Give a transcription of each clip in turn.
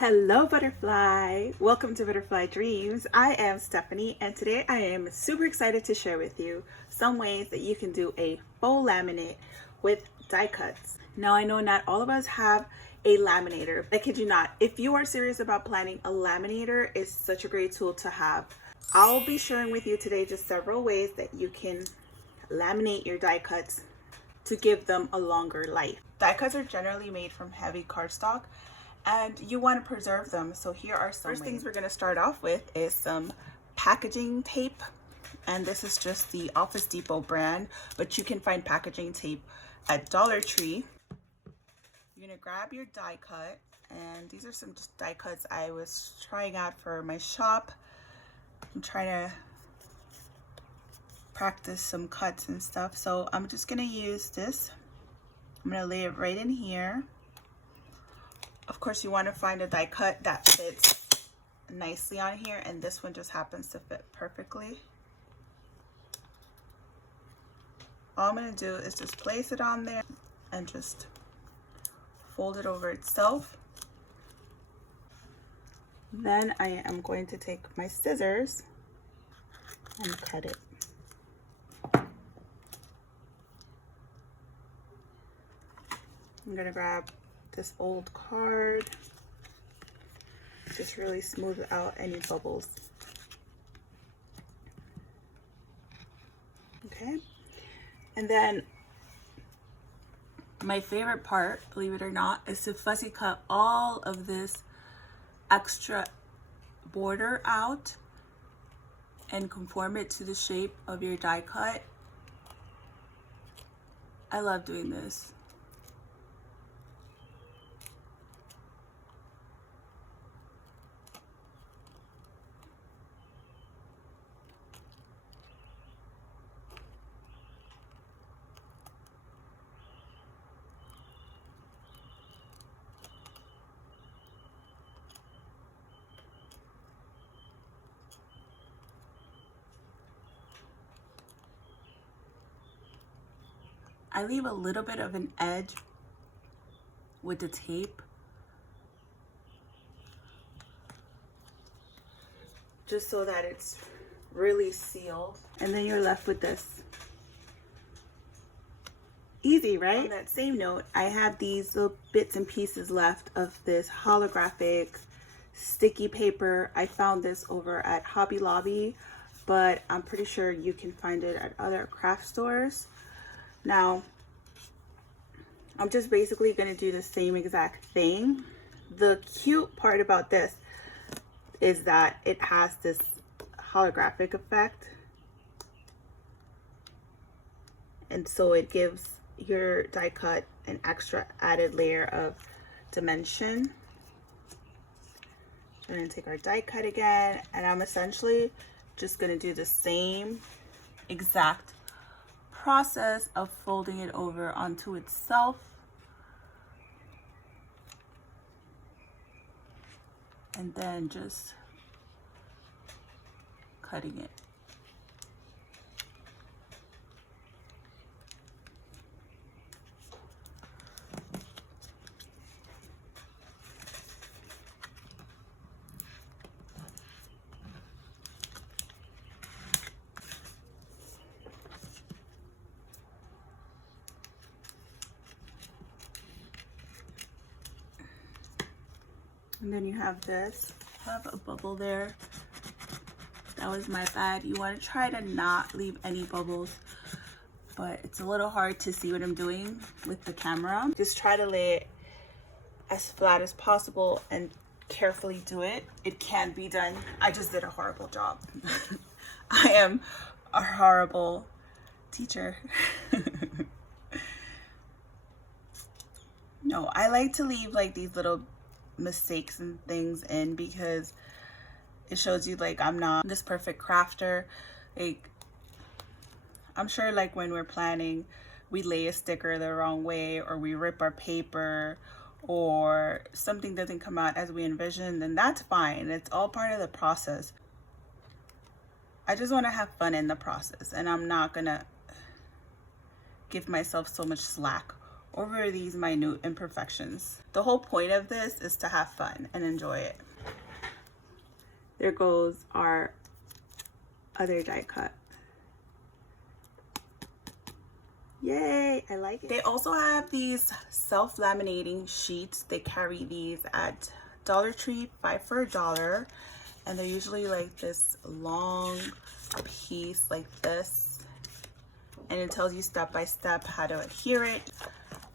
Hello butterfly! Welcome to Butterfly Dreams. I am Stephanie and today I am super excited to share with you some ways that you can do a faux laminate with die cuts. Now I know not all of us have a laminator. I kid you not. If you are serious about planning, a laminator is such a great tool to have. I'll be sharing with you today just several ways that you can laminate your die cuts to give them a longer life. Die cuts are generally made from heavy cardstock and you want to preserve them. So here are some first things we're going to start off with is some packaging tape. And this is just the Office Depot brand, but you can find packaging tape at Dollar Tree. You're going to grab your die cut, and these are some just die cuts I was trying out for my shop. I'm trying to practice some cuts and stuff. So I'm just going to use this. I'm going to lay it right in here. Of course, you want to find a die cut that fits nicely on here, and this one just happens to fit perfectly. All I'm going to do is just place it on there and just fold it over itself. Then I am going to take my scissors and cut it. I'm going to grab this old card, just really smooth out any bubbles. Okay, and then my favorite part, believe it or not, is to fussy cut all of this extra border out and conform it to the shape of your die cut. I love doing this. I leave a little bit of an edge with the tape, just so that it's really sealed. And then you're left with this. Easy, right? On that same note, I have these little bits and pieces left of this holographic sticky paper. I found this over at Hobby Lobby, but I'm pretty sure you can find it at other craft stores. Now, I'm just basically going to do the same exact thing. The cute part about this is that it has this holographic effect. And so it gives your die cut an extra added layer of dimension. We're going to take our die cut again, and I'm essentially just going to do the same exact process of folding it over onto itself, and then just cutting it. And then you have this. I have a bubble there. That was my bad. You want to try to not leave any bubbles, but it's a little hard to see what I'm doing with the camera. Just try to lay it as flat as possible and carefully do it. It can be done. I just did a horrible job. I am a horrible teacher. No, I like to leave like these little mistakes and things in because it shows you like I'm not this perfect crafter. Like, I'm sure like when we're planning, we lay a sticker the wrong way, or we rip our paper, or something doesn't come out as we envisioned, then that's fine. It's all part of the process. I just want to have fun in the process, and I'm not gonna give myself so much slack over these minute imperfections. The whole point of this is to have fun and enjoy it. There goes our other die cut. Yay, I like it. They also have these self-laminating sheets. They carry these at Dollar Tree, 5 for $1. And they're usually like this long piece like this. And it tells you step by step how to adhere it.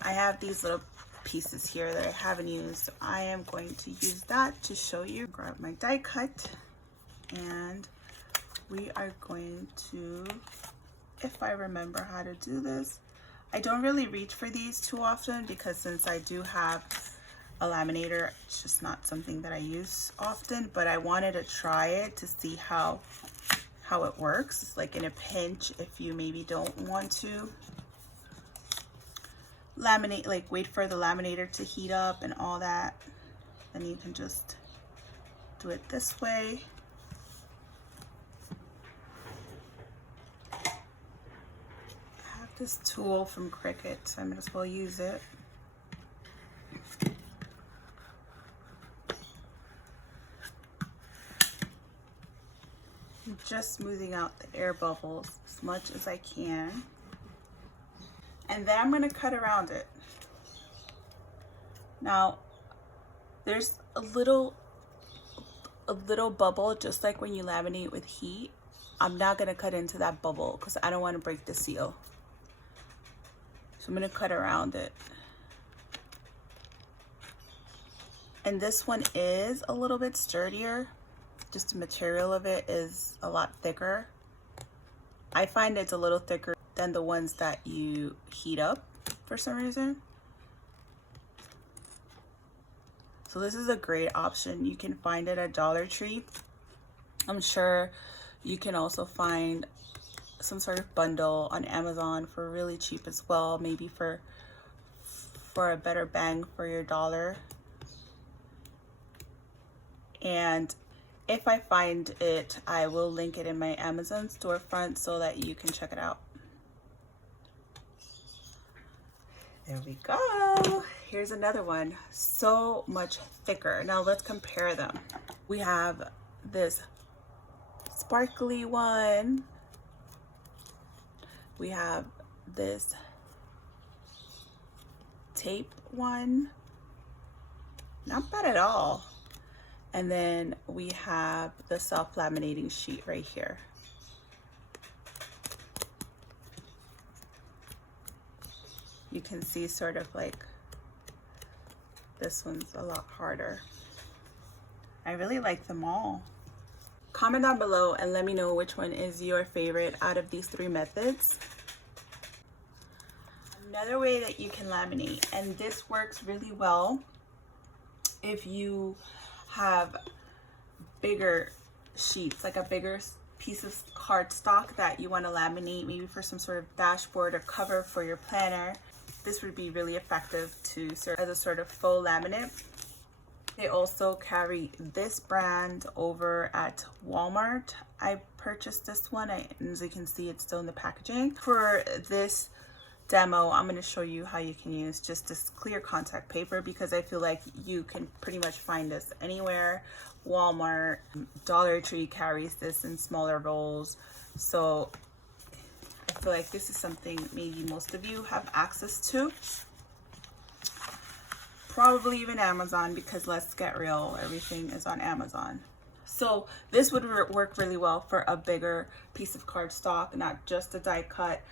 I have these little pieces here that I haven't used. So I am going to use that to show you. Grab my die cut and we are going to, if I remember how to do this. I don't really reach for these too often because since I do have a laminator, it's just not something that I use often, but I wanted to try it to see how it works. Like in a pinch, if you maybe don't want to laminate, like wait for the laminator to heat up and all that, then you can just do it this way. This tool from Cricut, so I might as well use it. I'm just smoothing out the air bubbles as much as I can. And then I'm going to cut around it. Now, there's a little bubble, just like when you laminate with heat. I'm not going to cut into that bubble because I don't want to break the seal. So I'm going to cut around it. And this one is a little bit sturdier. Just the material of it is a lot thicker. I find it's a little thicker than the ones that you heat up for some reason. So this is a great option. You can find it at Dollar Tree. I'm sure you can also find some sort of bundle on Amazon for really cheap as well, maybe for a better bang for your dollar. And if I find it, I will link it in my Amazon storefront so that you can check it out. There we go. Here's another one, so much thicker. Now let's compare them. We have this sparkly one. We have this tape one, not bad at all. And then we have the self-laminating sheet right here. You can see sort of like this one's a lot harder. I really like them all. Comment down below and let me know which one is your favorite out of these 3 methods. Another way that you can laminate, and this works really well if you have bigger sheets, like a bigger piece of cardstock that you want to laminate, maybe for some sort of dashboard or cover for your planner. This would be really effective to serve as a sort of faux laminate. They also carry this brand over at Walmart. I purchased this one, and as you can see, it's still in the packaging. For this demo, I'm going to show you how you can use just this clear contact paper, because I feel like you can pretty much find this anywhere. Walmart, Dollar Tree carries this in smaller rolls. So I feel like this is something maybe most of you have access to. Probably even Amazon, because let's get real, everything is on Amazon. So this would work really well for a bigger piece of cardstock, not just a die cut.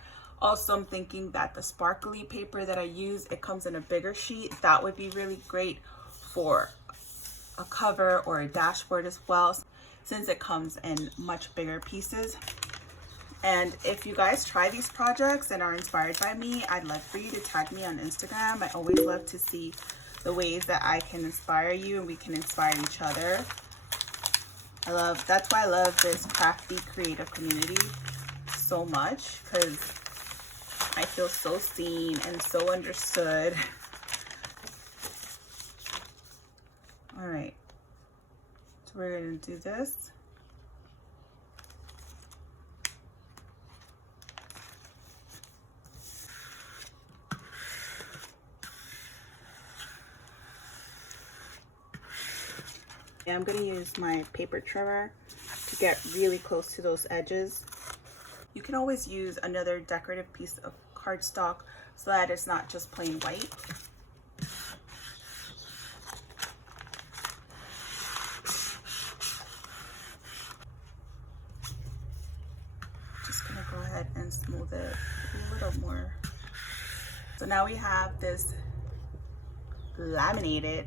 Also, I'm thinking that the sparkly paper that I use, it comes in a bigger sheet. That would be really great for a cover or a dashboard as well, since it comes in much bigger pieces. And if you guys try these projects and are inspired by me, I'd love for you to tag me on Instagram. I always love to see the ways that I can inspire you and we can inspire each other. That's why I love this crafty creative community so much, because I feel so seen and so understood. All right, so we're gonna do this. I'm going to use my paper trimmer to get really close to those edges. You can always use another decorative piece of cardstock so that it's not just plain white. Just gonna go ahead and smooth it a little more. So now we have this laminated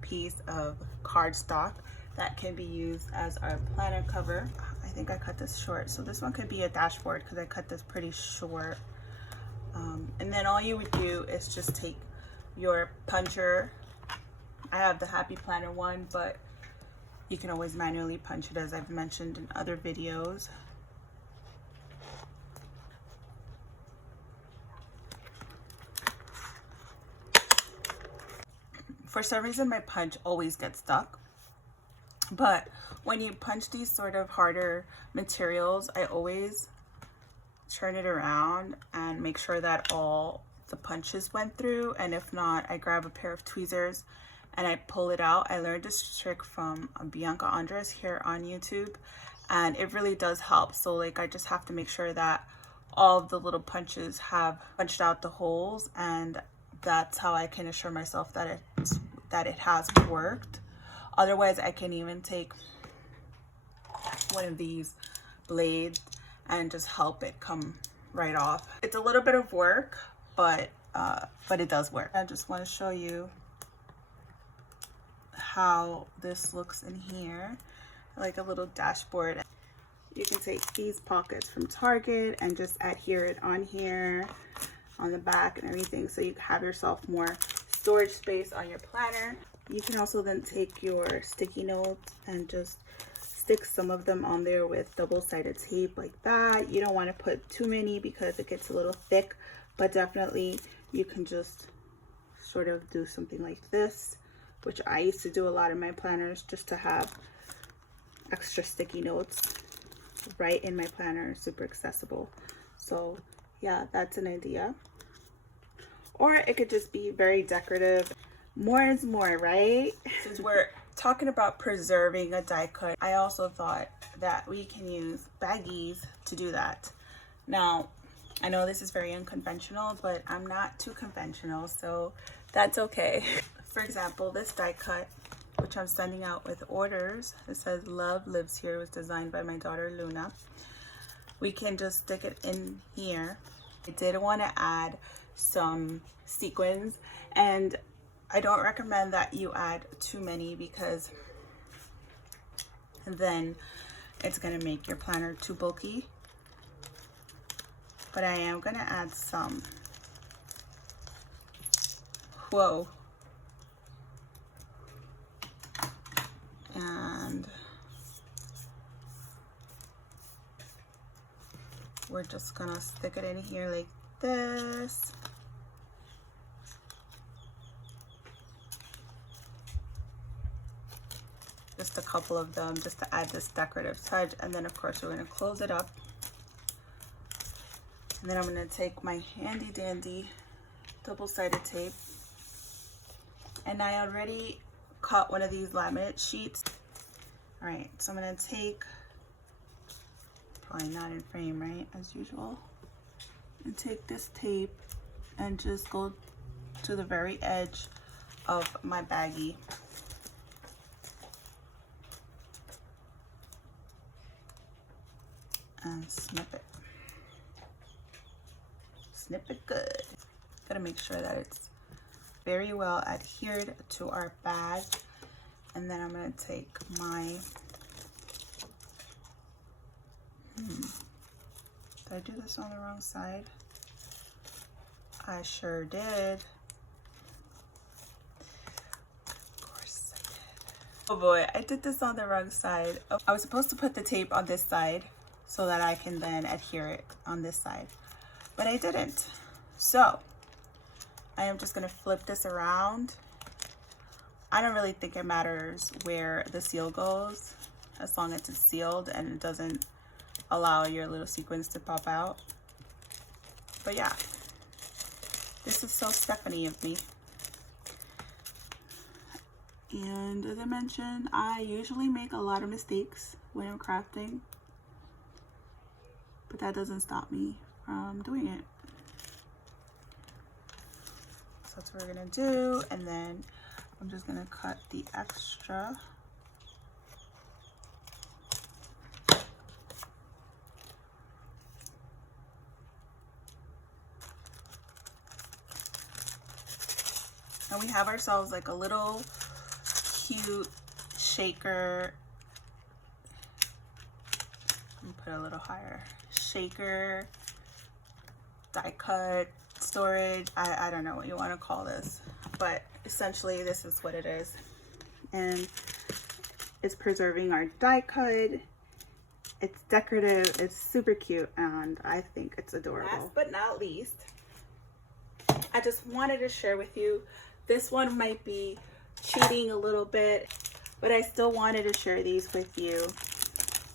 piece of cardstock that can be used as our planner cover. I think I cut this short, so this one could be a dashboard because I cut this pretty short. And then all you would do is just take your puncher. I have the Happy Planner one, but you can always manually punch it, as I've mentioned in other videos. For some reason, my punch always gets stuck. But when you punch these sort of harder materials, I always turn it around and make sure that all the punches went through. And if not, I grab a pair of tweezers and I pull it out. I learned this trick from Bianca Andres here on YouTube, and it really does help. So like, I just have to make sure that all of the little punches have punched out the holes, and that's how I can assure myself that it has worked. Otherwise, I can even take one of these blades and just help it come right off. It's a little bit of work, but it does work. I just want to show you how this looks in here, like a little dashboard. You can take these pockets from Target and just adhere it on here, on the back and everything, so you have yourself more storage space on your planner. You can also then take your sticky notes and just stick some of them on there with double-sided tape like that. You don't want to put too many because it gets a little thick, but definitely you can just sort of do something like this, which I used to do a lot in my planners, just to have extra sticky notes right in my planner, super accessible. So yeah, that's an idea. Or it could just be very decorative. More is more, right? Since we're talking about preserving a die cut, I also thought that we can use baggies to do that. Now, I know this is very unconventional, but I'm not too conventional, so that's okay. For example, this die cut, which I'm sending out with orders, it says "Love Lives Here," was designed by my daughter Luna. We can just stick it in here. I did want to add some sequins, and I don't recommend that you add too many because then it's going to make your planner too bulky. But I am going to add some. Whoa. And we're just going to stick it in here like this. Just a couple of them just to add this decorative touch, and then of course we're going to close it up. And then I'm going to take my handy dandy double-sided tape, and I already cut one of these laminate sheets. All right, so I'm going to take, probably not in frame, right, as usual, and take this tape and just go to the very edge of my baggie. And snip it. Snip it good. Gotta make sure that it's very well adhered to our bag. And then I'm gonna take my, did I do this on the wrong side? I sure did. Of course I did. Oh boy, I did this on the wrong side. I was supposed to put the tape on this side so that I can then adhere it on this side, but I didn't. So I am just gonna flip this around. I don't really think it matters where the seal goes, as long as it's sealed and it doesn't allow your little sequins to pop out. But yeah, this is so Stephanie of me. And as I mentioned, I usually make a lot of mistakes when I'm crafting, but that doesn't stop me from doing it. So that's what we're gonna do, and then I'm just gonna cut the extra. And we have ourselves like a little cute shaker. Let me put it a little higher. Shaker, die cut, storage. I don't know what you want to call this, but essentially this is what it is. And it's preserving our die cut. It's decorative, it's super cute, and I think it's adorable. Last but not least, I just wanted to share with you, this one might be cheating a little bit, but I still wanted to share these with you.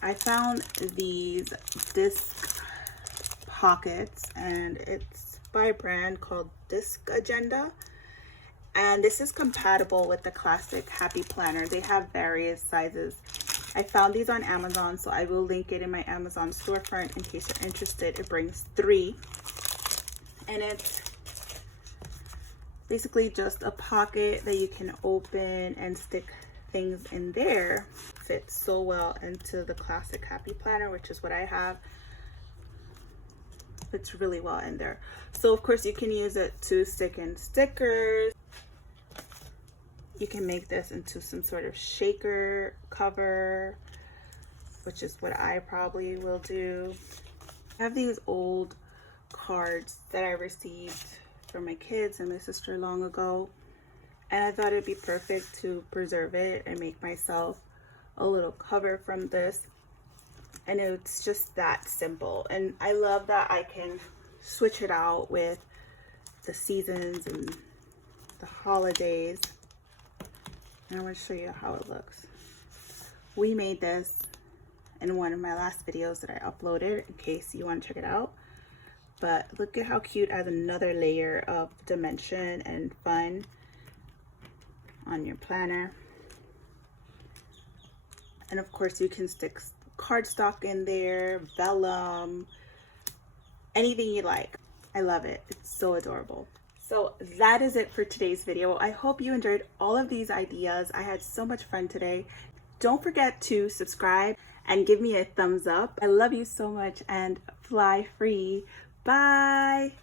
I found these disc pockets, and it's by a brand called Disc Agenda, and this is compatible with the classic Happy Planner. They have various sizes. I found these on Amazon, so I will link it in my Amazon storefront in case you're interested. It brings 3, and it's basically just a pocket that you can open and stick things in there. Fits so well into the classic Happy Planner, which is what I have. Fits really well in there. So of course you can use it to stick in stickers. You can make this into some sort of shaker cover, which is what I probably will do. I have these old cards that I received from my kids and my sister long ago, and I thought it'd be perfect to preserve it and make myself a little cover from this. And it's just that simple, and I love that I can switch it out with the seasons and the holidays. And I want to show you how it looks. We made this in one of my last videos that I uploaded in case you want to check it out. But look at how cute, adds another layer of dimension and fun on your planner. And of course you can stick cardstock in there, vellum, anything you like. I love it. It's so adorable. So that is it for today's video. I hope you enjoyed all of these ideas. I had so much fun today. Don't forget to subscribe and give me a thumbs up. I love you so much, and fly free. Bye.